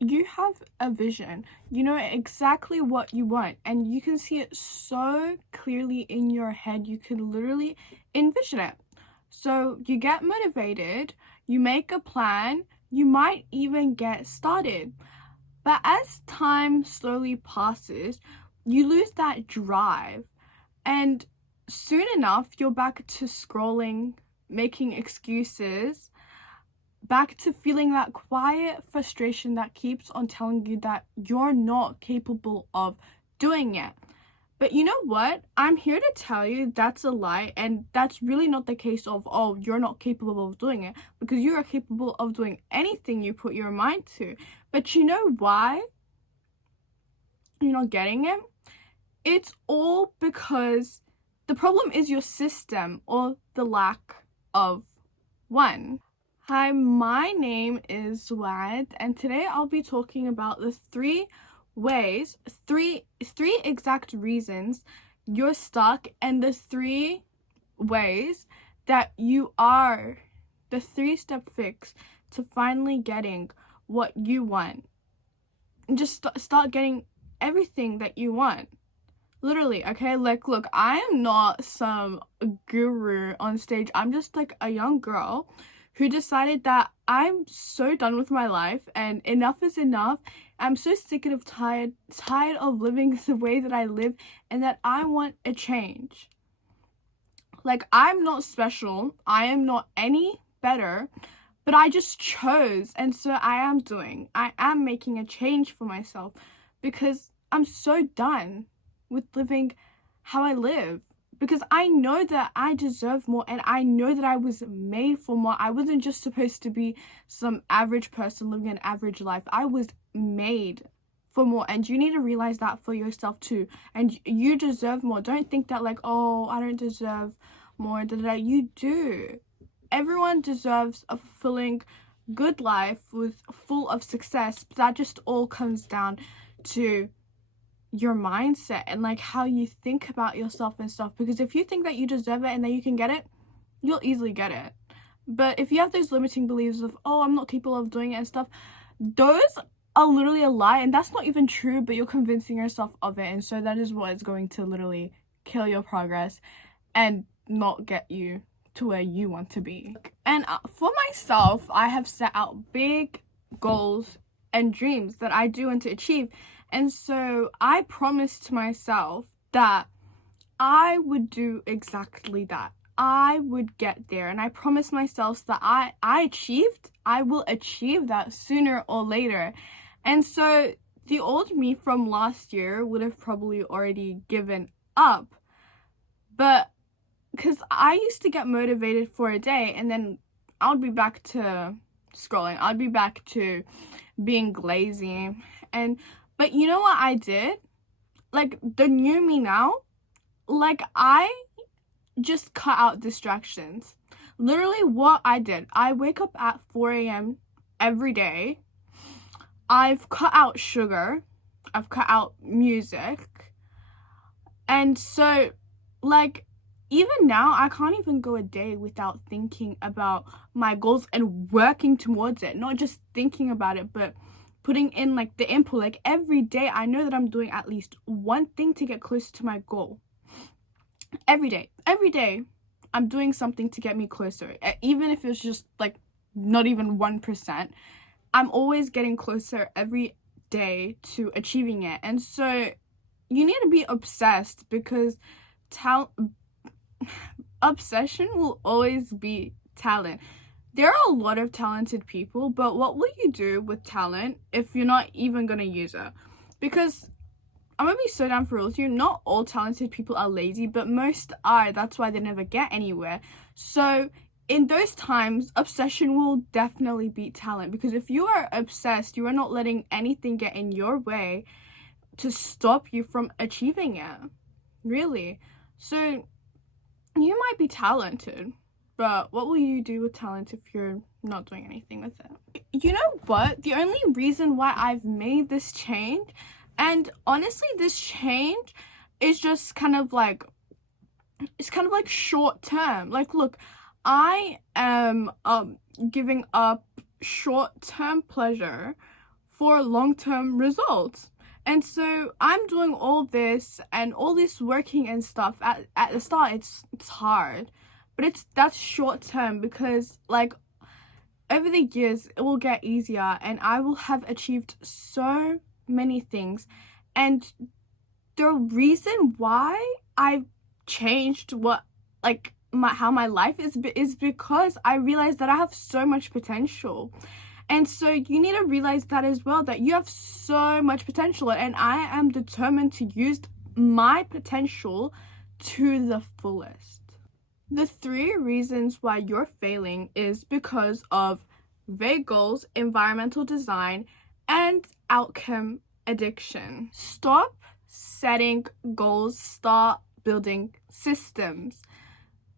you have a vision. You know exactly what you want, and you can see it so clearly in your head. You can literally envision it. So you get motivated, you make a plan, you might even get started. But as time slowly passes, you lose that drive, and soon enough, you're back to scrolling, making excuses, back to feeling that quiet frustration that keeps on telling you that you're not capable of doing it. But you know what? I'm here to tell you that's a lie, and that's really not the case of, oh, you're not capable of doing it, because you are capable of doing anything you put your mind to. But you know why you're not getting it? It's all because the problem is your system or the lack of one. Hi, my name is Swad, and today I'll be talking about the three exact reasons you're stuck, and the three ways that you are, the 3-step fix to finally getting what you want. And just start getting everything that you want. Literally, okay? Like, look, I am not some guru on stage. I'm just like a young girl who decided that I'm so done with my life and enough is enough. I'm so sick and tired of living the way that I live, and that I want a change. Like, I'm not special. I am not any better, but I just chose, and so I am making a change for myself, because I'm so done with living how I live, because I know that I deserve more, and I know that I was made for more. I wasn't just supposed to be some average person living an average life. I was made for more, and you need to realize that for yourself too. And you deserve more. Don't think that like, oh, I don't deserve more. You do. Everyone deserves a fulfilling, good life full of success. But that just all comes down to your mindset and like how you think about yourself and stuff. Because if you think that you deserve it and that you can get it, you'll easily get it. But if you have those limiting beliefs of, oh, I'm not capable of doing it and stuff, those are literally a lie, and that's not even true, but you're convincing yourself of it. And so that is what is going to literally kill your progress and not get you to where you want to be. And for myself, I have set out big goals and dreams that I do want to achieve. And so I promised to myself that I would do exactly that. I would get there, and I promised myself that I will achieve that sooner or later. And so the old me from last year would have probably already given up, but because I used to get motivated for a day and then I would be back to scrolling. I'd be back to being lazy. But you know what I did? Like, the new me now, like, I just cut out distractions. Literally what I did, I wake up at 4 a.m. every day. I've cut out sugar. I've cut out music. And so, like, even now, I can't even go a day without thinking about my goals and working towards it. Not just thinking about it, but putting in like the input. Like, every day, I know that I'm doing at least one thing to get closer to my goal. Every day, I'm doing something to get me closer. Even if it's just like not even 1%, I'm always getting closer every day to achieving it. And so you need to be obsessed, because obsession will always be talent. There are a lot of talented people, but what will you do with talent if you're not even gonna use it? Because I'm gonna be so down for real with you, not all talented people are lazy, but most are. That's why they never get anywhere. So in those times, obsession will definitely beat talent, because if you are obsessed, you are not letting anything get in your way to stop you from achieving it. Really. So you might be talented, but what will you do with talent if you're not doing anything with it? You know what? The only reason why I've made this change, and honestly, this change is just kind of like, it's kind of like short term. Like, look, I am giving up short term pleasure for long-term results. And so I'm doing all this and all this working and stuff. At the start, it's hard, but that's short term, because like over the years it will get easier and I will have achieved so many things. And the reason why I've changed how my life is because I realized that I have so much potential. And so you need to realize that as well, that you have so much potential, and I am determined to use my potential to the fullest. The 3 reasons why you're failing is because of vague goals, environmental design, and outcome addiction. Stop setting goals, start building systems.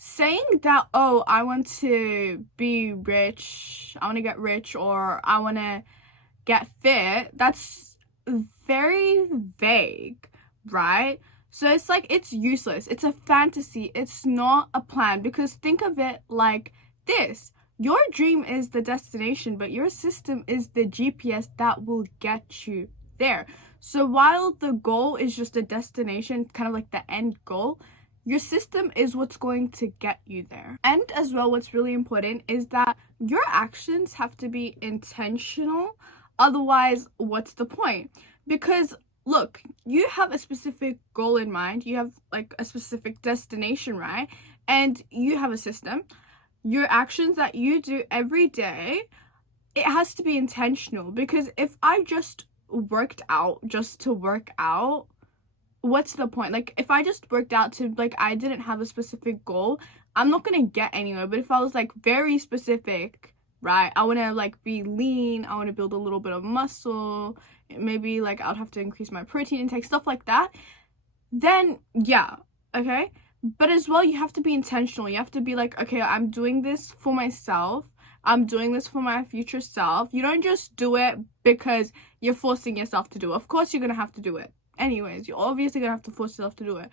Saying that, oh, I want to be rich, I want to get rich, or I want to get fit, that's very vague, right? So it's like, it's useless. It's a fantasy. It's not a plan, because think of it like this. Your dream is the destination, but your system is the GPS that will get you there. So while the goal is just a destination, kind of like the end goal, your system is what's going to get you there. And as well, what's really important is that your actions have to be intentional. Otherwise, what's the point? Because look, you have a specific goal in mind. You have like a specific destination, right? And you have a system. Your actions that you do every day, it has to be intentional. Because if I just worked out just to work out, what's the point? Like, if I just worked out to, like, I didn't have a specific goal, I'm not gonna get anywhere. But if I was like very specific, right, I want to like be lean, I want to build a little bit of muscle, maybe like I'd have to increase my protein intake, stuff like that, then yeah, okay. But as well, you have to be intentional. You have to be like, okay, I'm doing this for myself, I'm doing this for my future self. You don't just do it because you're forcing yourself to do it. Of course you're gonna have to do it anyways. You're obviously gonna have to force yourself to do it,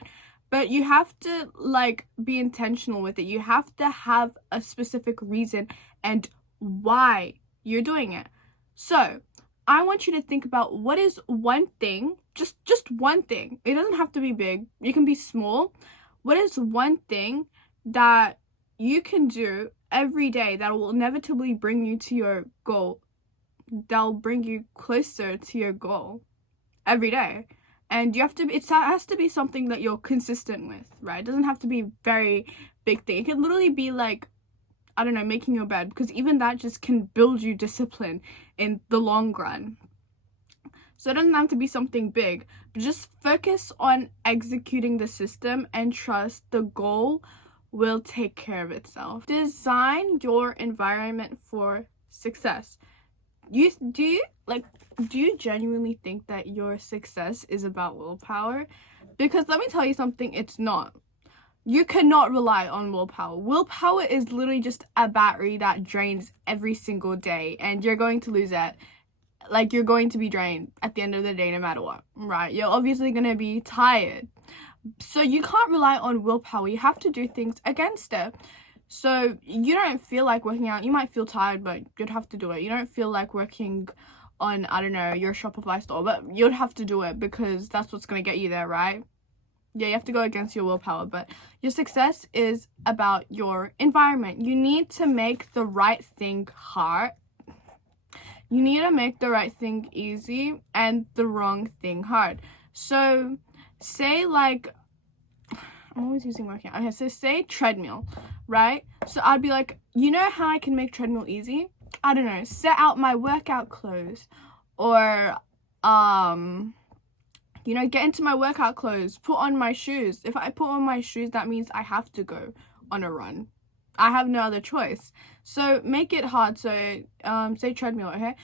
but you have to like be intentional with it. You have to have a specific reason and why you're doing it. So I want you to think about, what is one thing, just one thing, it doesn't have to be big, it can be small. What is one thing that you can do every day that will inevitably bring you to your goal, that'll bring you closer to your goal every day? And you have to, it has to be something that you're consistent with, right? It doesn't have to be a very big thing. It can literally be like, I don't know, making your bed, because even that just can build you discipline in the long run. So it doesn't have to be something big, but just focus on executing the system and trust the goal will take care of itself. Design your environment for success. Do you genuinely think that your success is about willpower? Because let me tell you something, it's not. You cannot rely on willpower. Willpower is literally just a battery that drains every single day, and you're going to lose it. Like, you're going to be drained at the end of the day no matter what, right? You're obviously going to be tired. So you can't rely on willpower. You have to do things against it. So you don't feel like working out. You might feel tired, but you'd have to do it. You don't feel like working on, I don't know, your Shopify store, but you'd have to do it because that's what's going to get you there, right? Yeah, you have to go against your willpower, but your success is about your environment. You need to make the right thing hard. You need to make the right thing easy and the wrong thing hard. So say like, I'm always using working out. Okay, so say treadmill, right? So I'd be like, you know how I can make treadmill easy? I don't know, set out my workout clothes, or you know, get into my workout clothes, put on my shoes. If I put on my shoes, that means I have to go on a run. I have no other choice. So make it hard. So say treadmill, okay?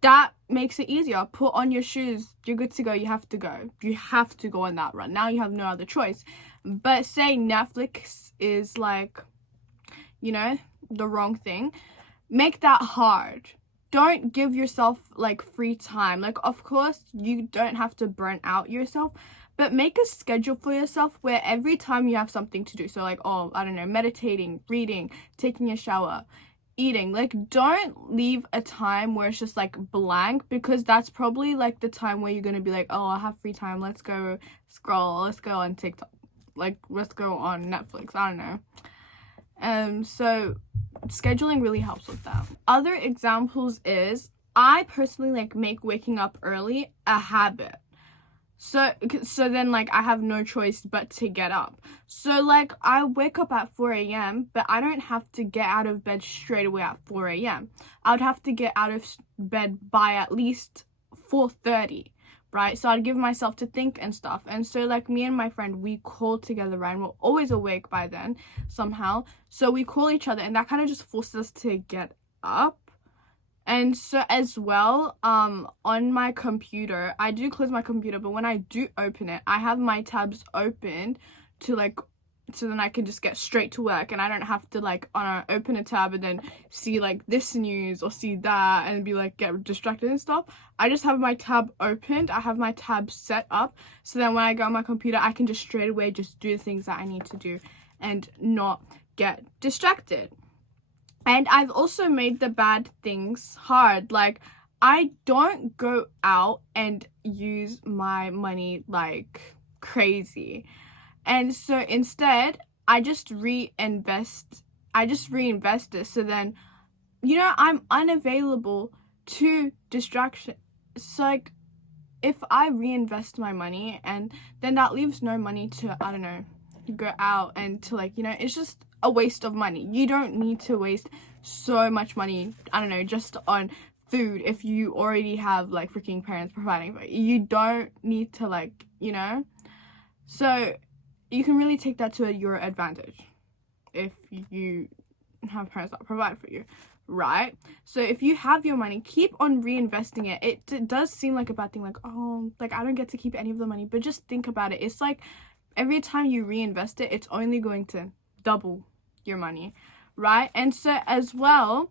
That makes it easier. Put on your shoes, you're good to go. You have to go. You have to go on that run. Now you have no other choice. But say Netflix is like, you know, the wrong thing. Make that hard. Don't give yourself like free time. Like, of course, you don't have to burn out yourself, but make a schedule for yourself where every time you have something to do, so like, oh, I don't know, meditating, reading, taking a shower, eating. Like, don't leave a time where it's just like blank, because that's probably like the time where you're gonna be like, oh, I have free time, let's go scroll, let's go on TikTok, like let's go on Netflix, I don't know. So scheduling really helps with that. Other examples is, I personally like make waking up early a habit. So then like I have no choice but to get up. So like I wake up at 4 a.m. but I don't have to get out of bed straight away at 4 a.m. I would have to get out of bed by at least 4:30, right? So I'd give myself to think and stuff. And so like me and my friend, we call together, right? And we're always awake by then somehow. So we call each other, and that kind of just forces us to get up. And so as well, on my computer, I do close my computer, but when I do open it, I have my tabs open to like, so then I can just get straight to work, and I don't have to like open a tab and then see like this news or see that and be like get distracted and stuff. I just have my tab opened, I have my tab set up, so then when I go on my computer, I can just straight away just do the things that I need to do and not get distracted. And I've also made the bad things hard. Like, I don't go out and use my money like crazy. And so instead, I just reinvest it. So then, I'm unavailable to distraction. So like, if I reinvest my money, and then that leaves no money to, I don't know, go out and to like, it's just a waste of money. You don't need to waste so much money, I don't know, just on food if you already have like freaking parents providing for you. You don't need to like, so you can really take that to your advantage if you have parents that provide for you, right? So if you have your money, keep on reinvesting it. It does seem like a bad thing, like, oh, like I don't get to keep any of the money, but just think about it. It's like every time you reinvest it, it's only going to double your money, right? And so as well,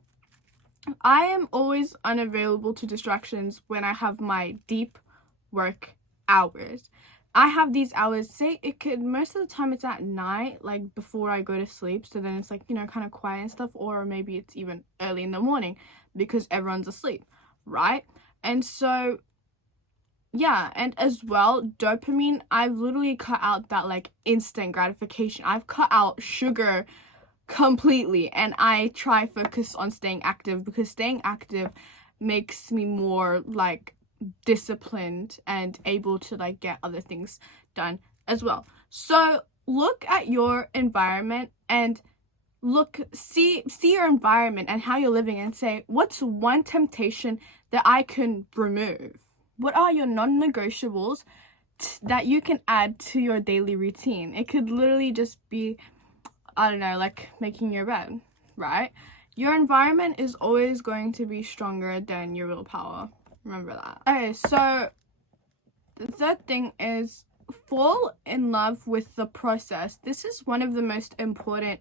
I am always unavailable to distractions when I have my deep work hours. I have these hours, say it could, most of the time it's at night, like before I go to sleep, so then it's like, kind of quiet and stuff, or maybe it's even early in the morning because everyone's asleep, right? And so yeah, and as well, dopamine, I've literally cut out that like instant gratification. I've cut out sugar completely, and I try focus on staying active, because staying active makes me more like disciplined and able to like get other things done as well. So look at your environment and see your environment and how you're living, and say, what's one temptation that I can remove? What are your non-negotiables that you can add to your daily routine? It could literally just be, I don't know, like making your bed, right? Your environment is always going to be stronger than your willpower. Remember that. Okay, so the third thing is fall in love with the process. This is one of the most important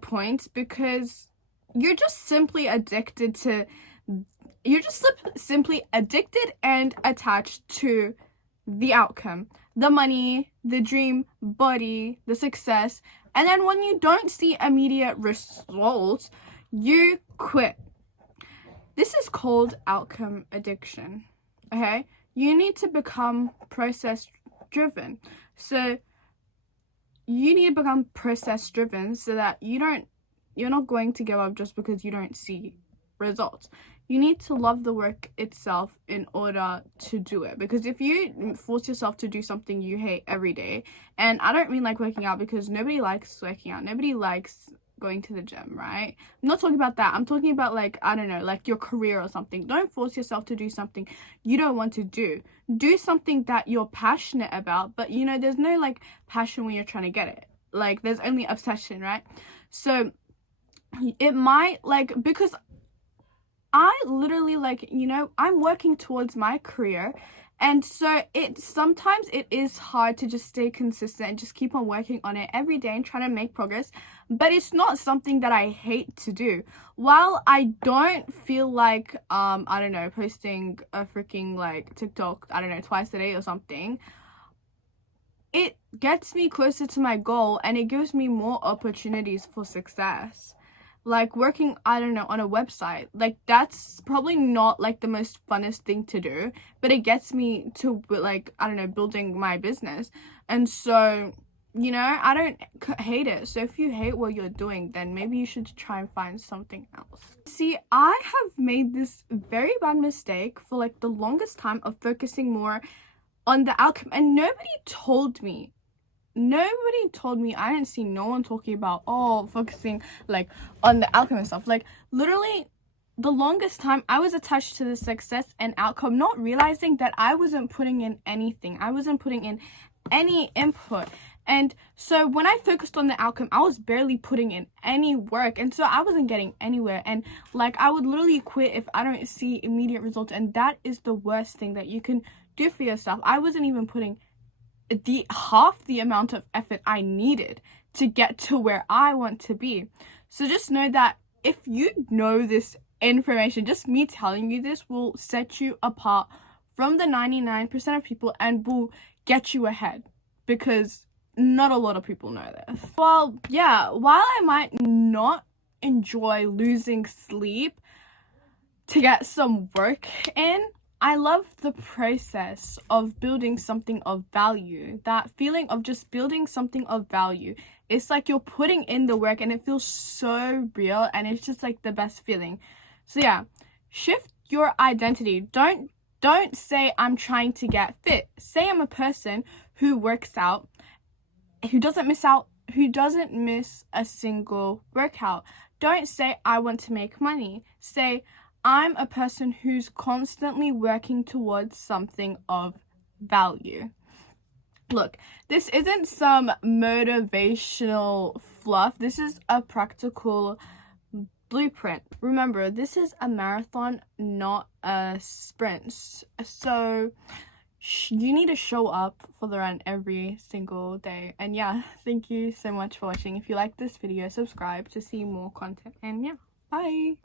points, because you're just simply addicted and attached to the outcome, the money, the dream, body, the success. And then when you don't see immediate results, you quit. This is called outcome addiction, okay? You need to become process driven. So you need to become process driven so that you're not going to give up just because you don't see results. You need to love the work itself in order to do it. Because if you force yourself to do something you hate every day, and I don't mean like working out, because nobody likes working out. Nobody likes going to the gym, right? I'm not talking about that. I'm talking about like, I don't know, like your career or something. Don't force yourself to do something you don't want to do. Do something that you're passionate about, but there's no like passion when you're trying to get it. Like there's only obsession, right? So it might like, because I literally like, I'm working towards my career, and so sometimes it is hard to just stay consistent and just keep on working on it every day and trying to make progress, but it's not something that I hate to do. While I don't feel like, I don't know, posting a freaking like TikTok, I don't know, twice a day or something, it gets me closer to my goal and it gives me more opportunities for success. like working, I don't know, on a website. Like that's probably not like the most funnest thing to do, but it gets me to like, I don't know, building my business. And so, you know, I don't hate it. So if you hate what you're doing, then maybe you should try and find something else. See, I have made this very bad mistake for like the longest time of focusing more on the outcome, and nobody told me. I didn't see no one talking about, oh, focusing like on the outcome and stuff. Like literally the longest time I was attached to the success and outcome, not realizing that I wasn't putting in anything. I wasn't putting in any input. And so when I focused on the outcome, I was barely putting in any work. And so I wasn't getting anywhere. And like I would literally quit if I don't see immediate results. And that is the worst thing that you can do for yourself. I wasn't even putting the half the amount of effort I needed to get to where I want to be. So just know that if you know this information, just me telling you this will set you apart from the 99% of people and will get you ahead, because not a lot of people know this. Well, yeah, while I might not enjoy losing sleep to get some work in, I love the process of building something of value. That feeling of just building something of value. It's like you're putting in the work and it feels so real, and it's just like the best feeling. So yeah, shift your identity. Don't say I'm trying to get fit. Say I'm a person who works out, who doesn't miss a single workout. Don't say I want to make money. Say I'm a person who's constantly working towards something of value. Look, this isn't some motivational fluff. This is a practical blueprint. Remember, this is a marathon, not a sprint. So you need to show up for the run every single day. And yeah, thank you so much for watching. If you like this video, subscribe to see more content. And yeah, bye.